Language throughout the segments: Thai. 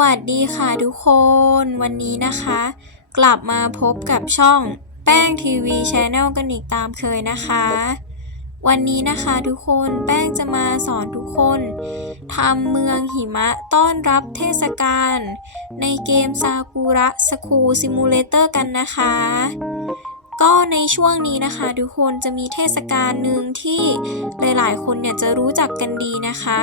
วัสดีค่ะทุกคนวันนี้นะคะ กลับมาพบกับช่องแป้งทีวีชแนลกันอีกตามเคยนะคะ วันนี้นะคะทุกคนแป้งจะมาสอนทุกคนทำเมืองหิมะต้อนรับเทศกาลในเกมซากุระสคูซิมูเลเตอร์กันนะคะ ก็ในช่วงนี้นะคะทุกคนจะมีเทศกาลหนึ่งที่หลายๆ คนเนี่ยจะรู้จักกันดีนะคะ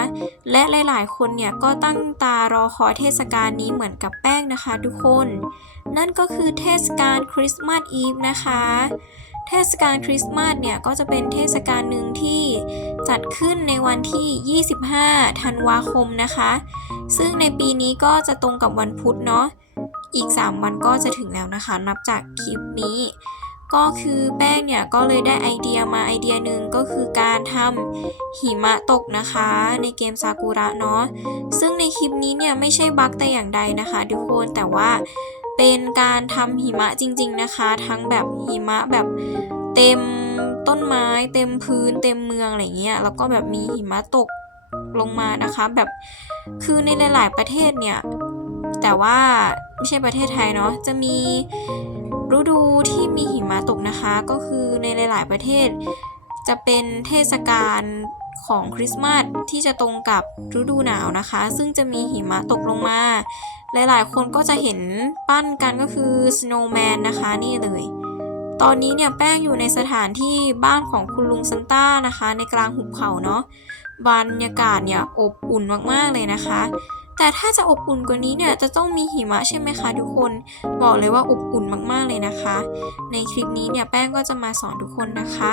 และหลายๆ คนเนี่ยก็ตั้งตารอคอยเทศกาลนี้เหมือนกับแป้งนะคะทุกคน นั่นก็คือเทศกาลคริสต์มาสอีฟนะคะ เทศกาลคริสต์มาสเนี่ยก็จะเป็นเทศกาลหนึ่งที่จัดขึ้นในวันที่ 25 ธันวาคมนะคะ ซึ่งในปีนี้ก็จะตรงกับวันพุธเนาะอีก 3 วันก็จะถึงแล้วนะคะ นับจากคลิปนี้ ก็คือแป้งเนี่ยก็เลยได้ไอเดียมาไอเดียหนึ่งก็คือการทำหิมะตกนะคะ ในเกมซากุระเนาะซึ่งในคลิปนี้เนี่ยไม่ใช่บั๊กแต่อย่างใดนะคะ ทุกคนแต่ว่าเป็นการทำหิมะจริง ๆนะคะ ทั้งแบบหิมะแบบเต็มต้นไม้เต็มพื้นเต็มเมืองอะไรเงี้ยแล้วก็แบบมีหิมะตกลงมานะคะแบบคือในหลาย ๆ ประเทศเนี่ยแต่ว่าไม่ใช่ประเทศไทยเนาะจะมี ฤดูที่มีหิมะตกนะคะก็คือในหลาย ๆ ประเทศ จะเป็นเทศกาลของคริสต์มาสที่จะตรงกับฤดูหนาวนะคะ ซึ่งจะมีหิมะตกลงมา หลายๆ คนก็จะเห็นปั้นกันก็คือ snowman นะคะนี่เลย ตอนนี้เนี่ยแป้งอยู่ในสถานที่บ้านของคุณลุงซันต้านะคะ ในกลางหุบเขาเนาะบรรยากาศเนี่ยอบอุ่นมากๆเลยนะคะ แต่ถ้าจะอบอุ่นกว่านี้เนี่ยจะต้องมีหิมะใช่ไหมคะทุกคน บอกเลยว่าอบอุ่นมากๆเลยนะคะ ในคลิปนี้เนี่ยแป้งก็จะมาสอนทุกคนนะคะ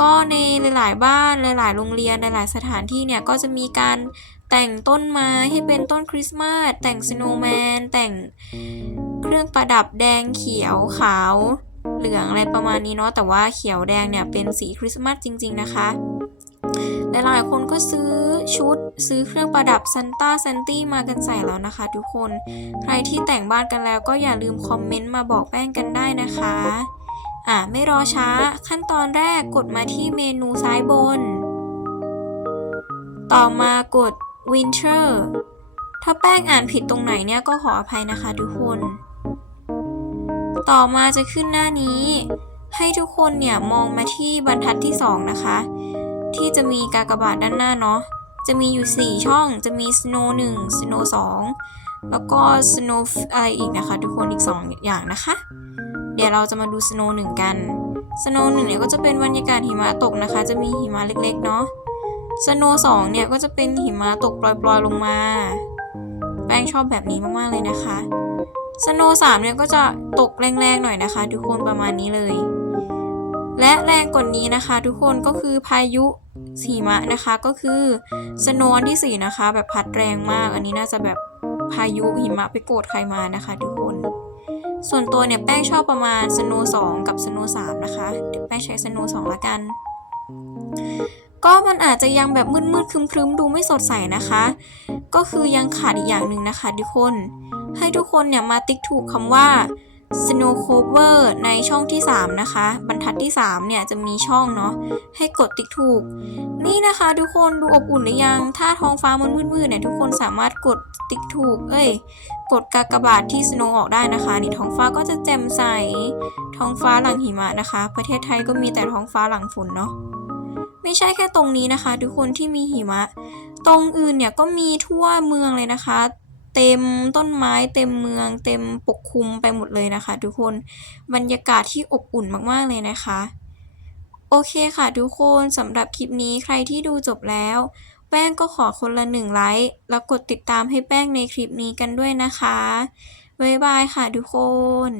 ก็ในหลายๆบ้านหลาย ๆ โรงเรียนหลาย ๆ สถานที่เนี่ยก็จะมีการแต่งต้นไม้ให้เป็นต้นคริสต์มาสแต่งสโนว์แมนแต่งเครื่องประดับแดงเขียวขาวเหลืองอะไรประมาณนี้เนาะแต่ว่าเขียวแดงเนี่ยเป็นสีคริสต์มาสจริง ๆ นะคะ หลายๆคนก็ซื้อชุดซื้อเครื่องประดับซันต้าซันตี้มากันใส่แล้วนะคะทุกคน ใครที่แต่งบ้านกันแล้วก็อย่าลืมคอมเมนต์มาบอกแป้งกันได้นะคะอะไม่รอช้าขั้นตอนแรกกดมาที่เมนูซ้ายบน ต่อมากด Winter ถ้าแป้งอ่านผิดตรงไหนเนี่ยก็ขออภัยนะคะทุกคน ต่อมาจะขึ้นหน้านี้ ให้ทุกคนเนี่ยมองมาที่บรรทัดที่ 2 นะคะ ที่จะมีกากบาทด้านหน้าเนาะ จะมีอยู่ 4 ช่อง จะมี Snow 1 Snow 2 แล้วก็ Snow อะไรอีกนะคะ ทุกคนอีก 2 อย่างนะคะ เดี๋ยวเราจะมาดู Snow 1 กัน Snow 1เนี่ยก็จะเป็นบรรยากาศหิมะตกนะคะ จะมีหิมะเล็กๆเนาะ Snow 2เนี่ยก็จะเป็นหิมะตกปล่อยๆลงมา แป้งชอบแบบนี้มากๆเลยนะคะ Snow 3เนี่ยก็จะตกแรงๆหน่อยนะคะ ทุกคนประมาณนี้เลย และแรงกว่านี้นะคะทุกคนก็คือพายุหิมะนะคะ ก็คือสโนว์อันที่4นะคะ แบบพัดแรงมาก อันนี้น่าจะแบบพายุหิมะไปโกรธใครมานะคะ ทุกคน ส่วนตัวเนี่ยแป้งชอบประมาณสโนว์2กับสโนว์3นะคะเดี๋ยวแป้งใช้สโนว์2ละกัน ก็มันอาจจะยังแบบมืดๆครึมๆ ดูไม่สดใสนะคะ ก็คือยังขาดอีกอย่างหนึ่งนะคะ ทุกคน ให้ทุกคนเนี่ยมาติ๊กถูกคำว่า Snow Cover ในช่องที่ 3 นะคะ บรรทัดที่ 3 เนี่ย จะมีช่องเนาะให้กดติ๊กถูก นี่นะคะทุกคนดูอบอุ่นหรือยัง ถ้าท้องฟ้ามันมืดๆเนี่ย ทุกคนสามารถกดติ๊กถูก เอ้ย กดกากบาทที่ Snow ออกได้นะคะ นี่ท้องฟ้าก็จะแจ่มใส ท้องฟ้าหลังหิมะนะคะ ประเทศไทยก็มีแต่ท้องฟ้าหลังฝนเนาะไม่ใช่แค่ตรงนี้นะคะ ทุกคนที่มีหิมะ ตรงอื่นเนี่ยก็มีทั่วเมืองเลยนะคะ เต็มต้นไม้เต็มเมือง เต็มปกคลุมไปหมดเลยนะคะ ทุกคนบรรยากาศที่อบอุ่นมากๆเลยนะคะ โอเคค่ะทุกคนสำหรับคลิปนี้ใครที่ดูจบแล้ว แป้งก็ขอคนละหนึ่งไลค์แล้วกดติดตามให้แป้งในคลิปนี้กันด้วยนะคะบ๊ายบายค่ะทุกคน